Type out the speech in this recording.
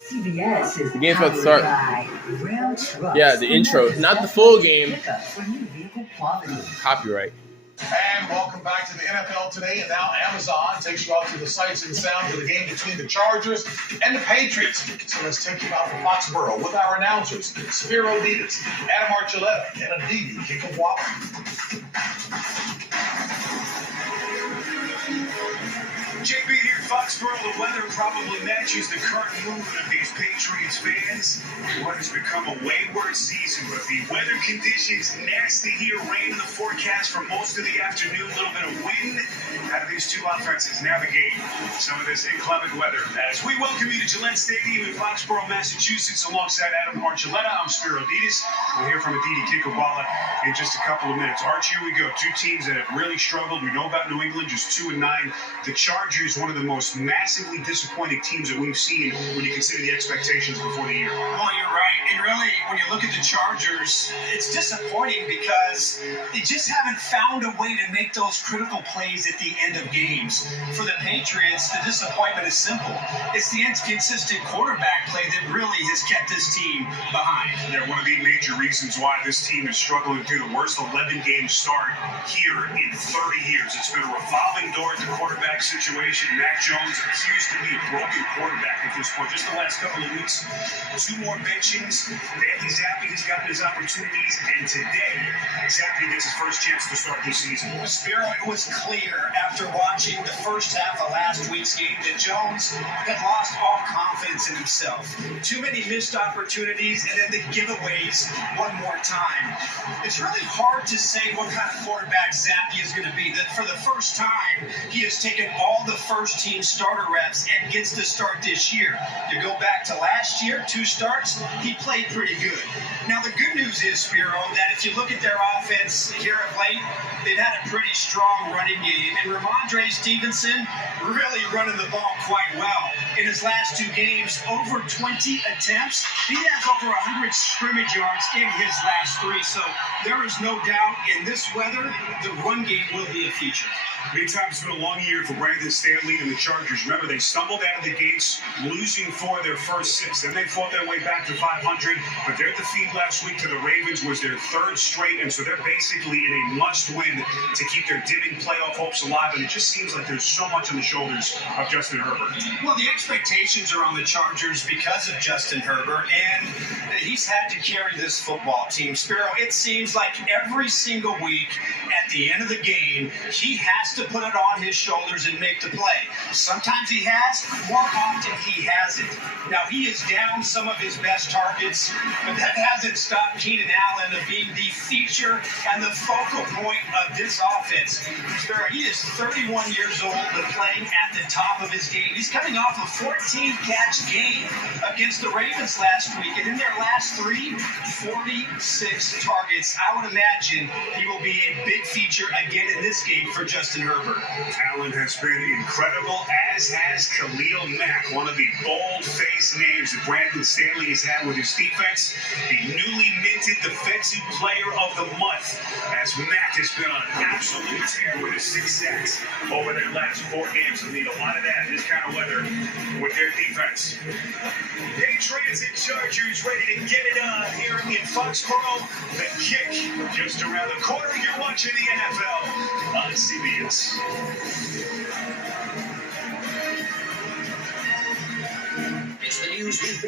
CBS is The game's about to start. Yeah, the intro, not the full game. Copyright. And welcome back to the NFL Today. And now Amazon takes you out to the sights and sounds of the game between the Chargers and the Patriots. So let's take you out to Foxborough with our announcers, Spiro Ditas, Adam Archuleta, and Aditi Kikawala. JB here in Foxborough. The weather probably matches the current mood of these Patriots fans. What has become a wayward season, but the weather conditions nasty here. Rain in the forecast for most of the afternoon. A little bit of wind. How do these two offenses navigate some of this inclement weather? As we welcome you to Gillette Stadium in Foxborough, Massachusetts, alongside Adam Archuleta, I'm Spiro Ditas. We'll hear from Aditi Kikawala in just a couple of minutes. Arch, here we go. Two teams that have really struggled. We know about New England, just 2-9. The Chargers, one of the most massively disappointing teams that we've seen when you consider the expectations before the year. Well, you're right. And really, when you look at the Chargers, it's disappointing because they just haven't found a way to make those critical plays at the end of games. For the Patriots, the disappointment is simple. It's the inconsistent quarterback play that really has kept this team behind. Yeah, one of the major reasons why this team is struggling through the worst 11-game start here in 30 years. It's been a revolving door at the quarterback situation. Mac Jones appears to be a broken quarterback at this point. Just the last couple of weeks, 2 more benchings. Bailey Zappi has gotten his opportunities, and today, Zappi gets his first chance to start this season. Spiro, it was clear after watching the first half of last week's game that Jones had lost all confidence in himself. Too many missed opportunities, and then the giveaways one more time. It's really hard to say what kind of quarterback Zappi is going to be. That for the first time, he has taken all the first-team starter reps and gets to start this year. You go back to last year, 2 starts, he played pretty good. Now, the good news is, Spiro, that if you look at their offense here of late, they've had a pretty strong running game. And Ramondre Stevenson really running the ball quite well. In his last 2 games, over 20 attempts. He has over 100 scrimmage yards in his last 3. So there is no doubt in this weather, the run game will be a feature. Meantime, it's been a long year for Brandon Staley and the Chargers. Remember, they stumbled out of the gates, losing 4 of their first 6. Then they fought their way back to 500, but their defeat last week to the Ravens was their 3rd straight, and so they're basically in a must-win to keep their dimming playoff hopes alive, and it just seems like there's so much on the shoulders of Justin Herbert. Well, the expectations are on the Chargers because of Justin Herbert, and he's had to carry this football team. Spiro, it seems like every single week at the end of the game, he has to put it on his shoulders and make the play. Sometimes he has, more often he hasn't. Now, he is down some of his best targets, but that hasn't stopped Keenan Allen of being the feature and the focal point of this offense. Spiro, he is 31 years old, but playing at the top of his game. He's coming off a 14-catch game against the Ravens last week, and in their last 3, 46 targets. I would imagine he will be a big feature again in this game for Justin Herbert. Allen has been incredible, as has Khalil Mack, one of the bold-faced names that Brandon Staley has had with his defense. The newly minted Defensive Player of the Month, as Mack has been on an absolute tear with his 6 sacks over their last 4 games. They'll need a lot of that in this kind of weather with their defense. Patriots and Chargers ready to get it on here in Foxborough. The kick just around the corner. You're watching the NFL on CBS. It's the news we've been